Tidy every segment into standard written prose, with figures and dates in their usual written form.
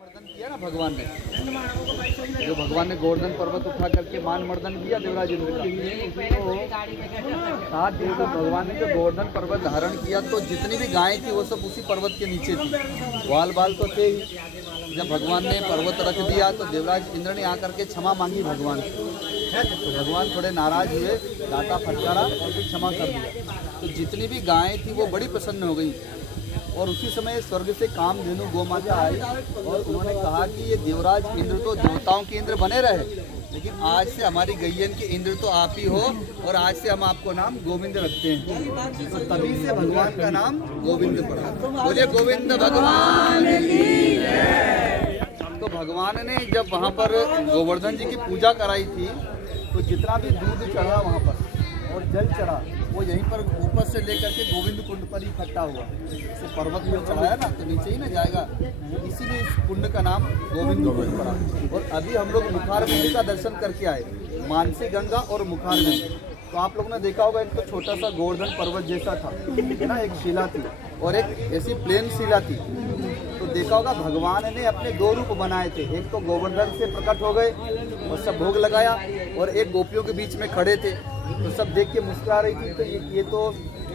मर्दन किया ना भगवान ने, जो भगवान ने गोवर्धन पर्वत उठा करके मान मर्दन किया देवराज इंद्र का। तो 7 दिन तक भगवान ने जो गोवर्धन पर्वत धारण किया तो जितनी भी गायें थी वो सब उसी पर्वत के नीचे थी। ग्वाल बाल तो थे ही। जब भगवान ने पर्वत रख दिया तो देवराज इंद्र ने आकर के क्षमा मांगी भगवान से। तो भगवान थोड़े नाराज हुए, डांटा फटकारा और फिर क्षमा कर दिया। तो जितनी भी गायें थी वो बड़ी प्रसन्न हो गई। और उसी समय स्वर्ग से कामधेनु गोमाता आई और उन्होंने कहा कि ये देवराज इंद्र तो देवताओं के इंद्र बने रहे, लेकिन आज से हमारी गैयन के इंद्र तो आप ही हो और आज से हम आपको नाम गोविंद रखते हैं। तो तभी से भगवान का नाम गोविंद पड़ा। बोलिए गोविंद भगवान की जय। तो भगवान ने जब वहाँ पर गोवर्धन जी की पूजा कराई थी तो जितना भी दूध चढ़ा वहाँ पर और जल चढ़ा वो यहीं पर ऊपर से लेकर के गोविंद कुंड पर इकट्ठा हुआ। जैसे पर्वत में चढ़ाया ना तो नीचे ही ना जाएगा, इसीलिए इस कुंड का नाम गोविंद कुंड पड़ा। और अभी हम लोग मुखारबिंद का दर्शन करके आए, मानसी गंगा और मुखारबिंद। तो आप लोगों ने देखा होगा एक तो छोटा सा गोवर्धन पर्वत जैसा था है ना, एक शिला थी और एक ऐसी प्लेन शिला थी। तो देखा होगा भगवान ने अपने 2 रूप बनाए थे, एक तो गोवर्धन से प्रकट हो गए और सब भोग लगाया और एक गोपियों के बीच में खड़े थे तो सब देख के मुस्कुरा रही थी। तो ये तो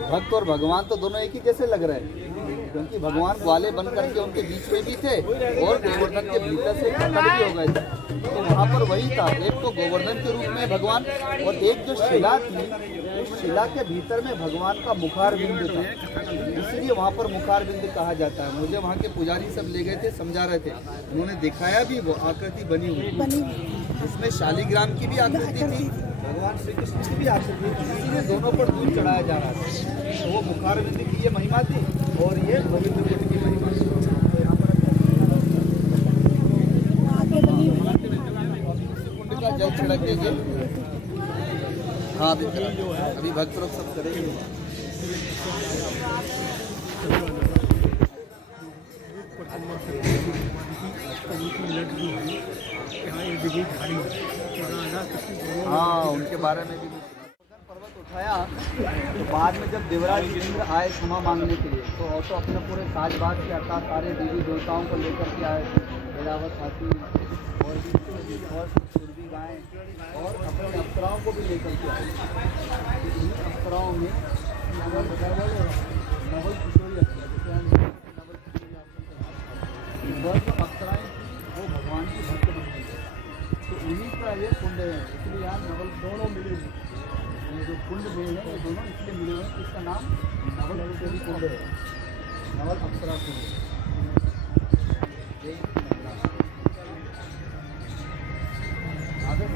भक्त और भगवान तो दोनों एक ही जैसे लग रहे हैं, क्योंकि भगवान ग्वाले बन करके उनके बीच में भी थे और गोवर्धन के भीतर से प्रकट भी हो गए थे। तो वहाँ पर वही था, एक तो गोवर्धन के रूप में भगवान और एक जो शिला थी उस शिला के भीतर में भगवान का मुखारबिंद था, इसीलिए वहाँ पर मुखारबिंद कहा जाता है। मुझे वहाँ के पुजारी सब ले गए थे, समझा रहे थे, उन्होंने दिखाया भी वो आकृति बनी हुई। इसमें शालिग्राम की भी आकृति थी, भगवान श्री कृष्ण की भी आकृति थी, इसीलिए दोनों पर दूध चढ़ाया जा रहा था। तो वो मुखारबिंद की ये महिमा थी और ये गोविंद कुंड की महिमा थी। कुंड का जल छिड़क देंगे। हाँ अभी भक्त लोग सब करेंगे। हाँ उनके बारे में भी पर्वत उठाया। तो बाद में जब देवराज इंद्र आए क्षमा मांगने के लिए तो अपने पूरे साजबाज के अर्थात सारे देवी देवताओं को लेकर के आए, ऐरावत हाथी और सुरभि गायें और अपने अप्सराओं को भी लेकर के आए। इन अप्सराओं में नवल किशोरी अप्सराएं वो भगवान की भक्त बन गई। तो उन्हीं का ये कुंड है, इसलिए यहाँ नवल दोनों मिले हुए, ये जो कुंड में है ये दोनों इसलिए मिले हुए हैं। इसका नाम नवल किशोरी कुंड है, नवल अप्सरा कुंड।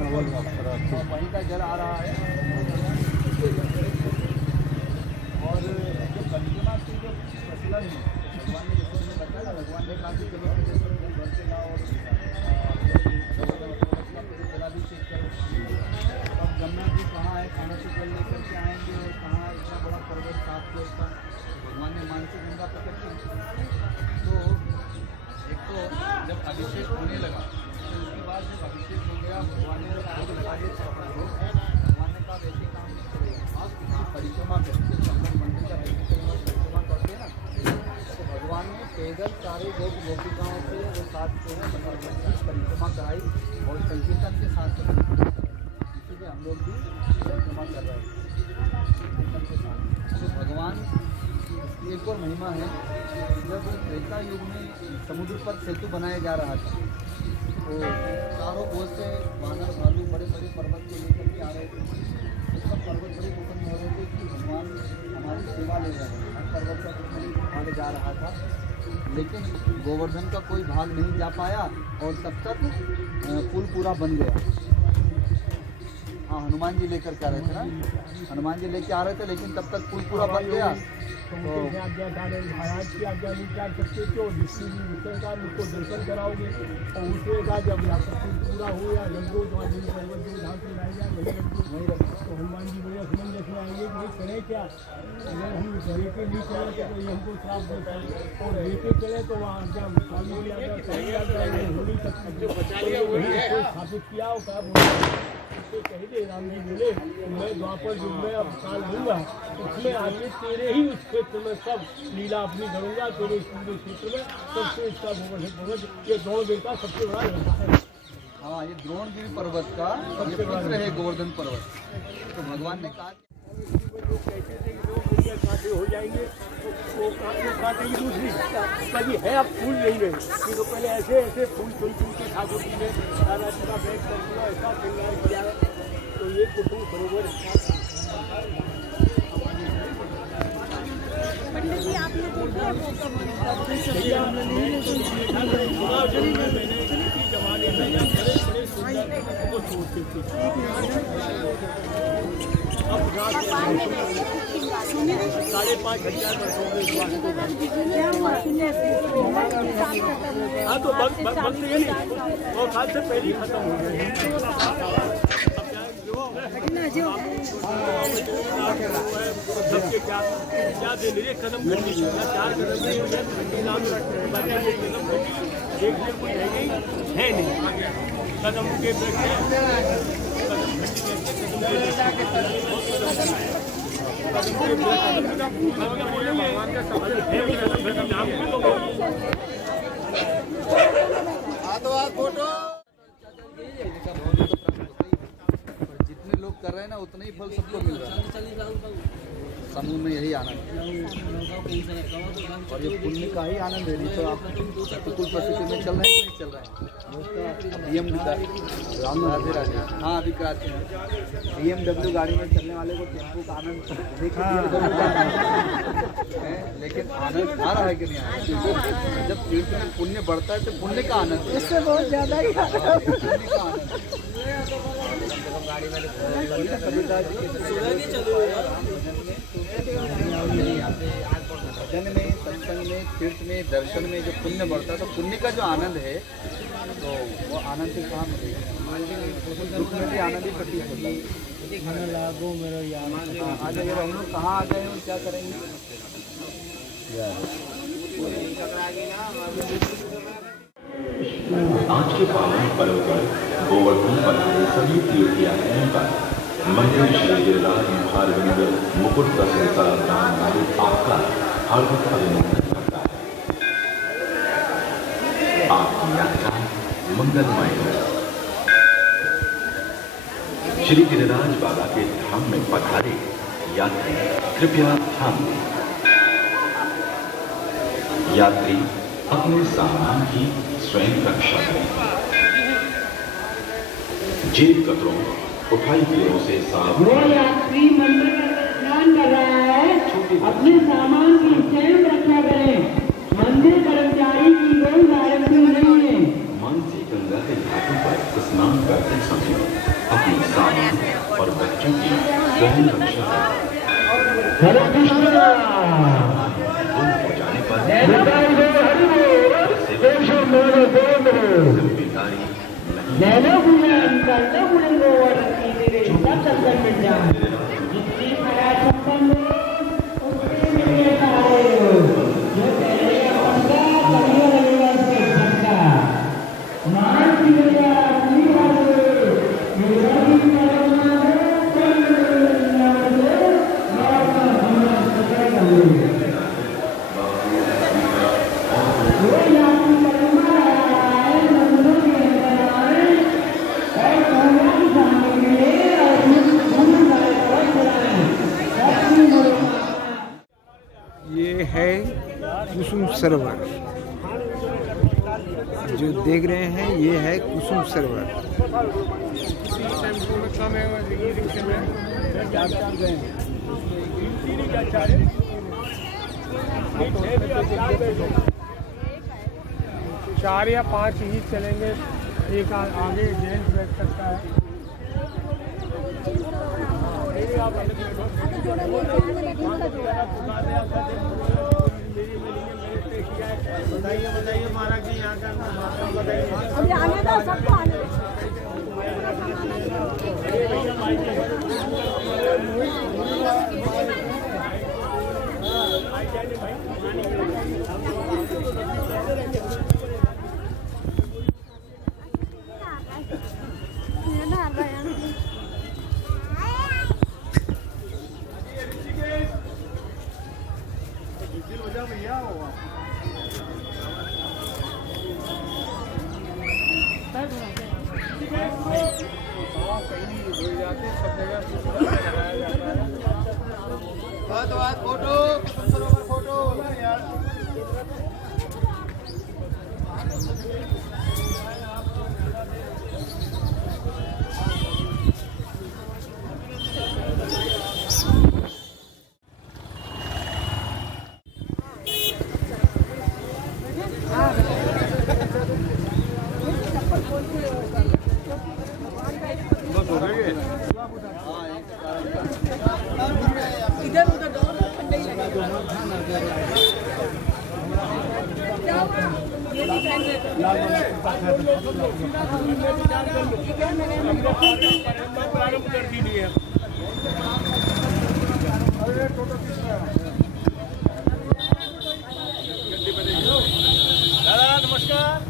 नवल अप्सरा वहीं का जल आ रहा है। और जो कंचना की जो प्रचलन है भगवान ने जैसे बताया ना, भगवान ने काफ़ी जगह घर से लाओ और जलाभिषेक करो। अब गंगा जी कहाँ है, कहाँ से जल लेकर के आएंगे और कहाँ इतना बड़ा पर्वत 7 फ्लोर का भगवान ने मानसी गंगा प्रकट की। तो एक तो जब अभिषेक होने लगा तो उसके बाद जब अभिषेक हो गया भगवान ने भोग लगा दिए। भगवान ने कहा वैसे काम नहीं करेगा, आप इसकी परिक्रमा करते मंदिर का परिक्रमा करते हैं ना। तो भगवान ने पैदल सारे गोपिकाओं से वो 7 परिक्रमा कराई और संकीर्तन के साथ इसीलिए हम लोग भी परिक्रमा कर रहे हैं संकीर्तन के साथ। तो भगवान की एक और महिमा है, जब त्रेता युग में समुद्र पर सेतु बनाया जा रहा था तो चारों ओर से वानर भालू बड़े बड़े पर्वत को लेकर के आ रहे थे। सब पर्वत बड़े प्रसन्न हो रहे थे कि भगवान हमारी सेवा ले रहे हैं। हर पर्वत का कुछ नहीं भाग जा रहा था, लेकिन गोवर्धन का कोई भाग नहीं जा पाया और तब तक पुल पूरा बन गया। हाँ हनुमान जी लेकर के आ रहे थे ना, हनुमान जी लेके आ रहे थे, लेकिन तब तक पुल पूरा बन गया। तो महाराज की आज्ञा नहीं कर सकते थे और जिसकी भी विषयकार उसको दर्शन कराओगे और उसके बाद जब पुल पूरा हो या रंगो तो आज पर्वत जो धाम से लाए जाए वही तो हनुमान जी बड़े समझ देखने आएंगे कि भाई करें क्या, अगर हम लेके नहीं चले तो कोई हमको श्राप देता है और लेके चले तो वहाँ जब स्वामी की आज्ञा हो नहीं सकती स्थापित किया और कहा उससे कह दे राम जी बोले मैं द्वापर युग में अब काल दूंगा, उसमें आके तेरे ही उस क्षेत्र में सब लीला अपनी करूंगा, तेरे इस पूरे क्षेत्र में सबसे इसका भगवत ये द्रोणगिरि का सबसे बड़ा रहता है। हाँ, ये द्रोणगिरि पर्वत का ये पुत्र है गोवर्धन पर्वत। तो भगवान ने कहा जो कहते थे कि लोग दुनिया कांटे हो जाएंगे, तो वो काटेंगे दूसरी कभी है अब फूल नहीं गए कि तो पहले ऐसे ऐसे फूल चुन चुन के ठाकुर जी ने दादाजी का बैठ करके ऐसा श्रृंगार किया है। तो ये कुसुम सरोवर पंडित जी आपने देखा है मैंने इसी जमाने में या बड़े बड़े सुंदर को छोड़ते थे। अब 5,500 वर्षों में हाँ तो वक्त ये नहीं 100 साल से पहले ही खत्म हो गया। सबके क्या दिन एक कदम घंटी या 4 कदम नहीं हो जाए देखने कोई है नहीं कदम के बैठे जितने लोग कर रहे हैं ना उतना ही फल सबको मिल रहा है। समूह में यही आनंद है और ये पुण्य का ही आनंद है। नहीं तो आप प्रतिकूल परिस्थिति में चल रहे हैं कि नहीं चल रहे हैं। डीएम राधे राधे हाँ अभी कराते हैं। BMW गाड़ी में चलने वाले को टेम्पो का आनंद देखिए, लेकिन आनंद आ रहा है कि नहीं आ रहा है। जब तीर्थ में पुण्य बढ़ता है तो पुण्य का आनंद है, इससे बहुत ज्यादा ही पुण्य का आनंद भजन में सत्संग में तीर्थ में दर्शन में जो पुण्य बढ़ता है तो पुण्य का जो आनंद है तो वो आनंद से कहाँ मिलेगा। दुख में भी आनंद ही प्रतीत होता है। आ जाइए हम लोग कहाँ आ गए और क्या करेंगे। आज के पावन पर्व पर गोवर्धन पर्व के सभी तीर्थयात्रियों का मंदिर श्री गिरिराज मुखारविंद मुकुट का संसार नाम वाले आपका हार्दिक अभिनंदन करता है। आपकी यात्रा मंगलमय हो। श्री गिरिराज बाबा के धाम में पधारे यात्री कृपया ध्यान दें। यात्री अपने सामान की स्वयं रक्षा करें। जेब कतरों उठाई पैरों से साफ। वो यात्री मंदिर में स्नान कर रहा है, अपने सामान की स्वयं रक्षा करें। मंदिर कर्मचारी की कोई गारंटी नहीं है। मानसी गंगा के घाटों पर स्नान करते समय अपने सामान और बच्चों की स्वयं रक्षा करें। हरे कृष्ण हो जाने पर जिम्मेदारी नैनो गुणन कर्म गुणन सब संकट मिट जाए। जितनी खराब संपन्न हो उससे मिलने सारे हो। जो पहले पंगा कभी रहेगा इसके झटका। मान दिया अपनी बातें मेरा भी करना है करना है मैं अपना जीवन सफल करूँ। वो यात्री करमा रहा है मंदिर के अंदर आए और भगवान जाने के लिए और ये है कुसुम सरोवर जो देख रहे हैं, ये है कुसुम सरोवर। चार या 5 ही चलेंगे, एक आगे जेंट्स बैठ सकता है। आप बताइए महाराज जी यहाँ का बताइए। अभी आने दो, सबको आने दो। ये ना आ रहा है। इधर उधर दोनों ठंडे ही लगे क्या हुआ? ये भी पहन प्रारंभ कर दीजिए। दादा नमस्कार।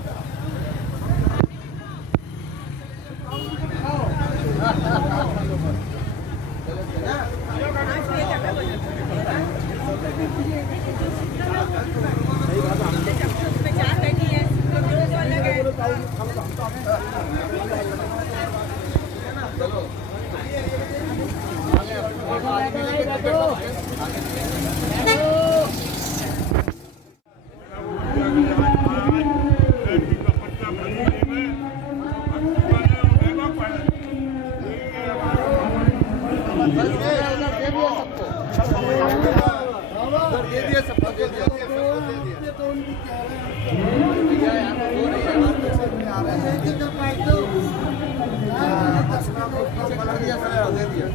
उसमें चार बैठी है जो अलग है दे दिया।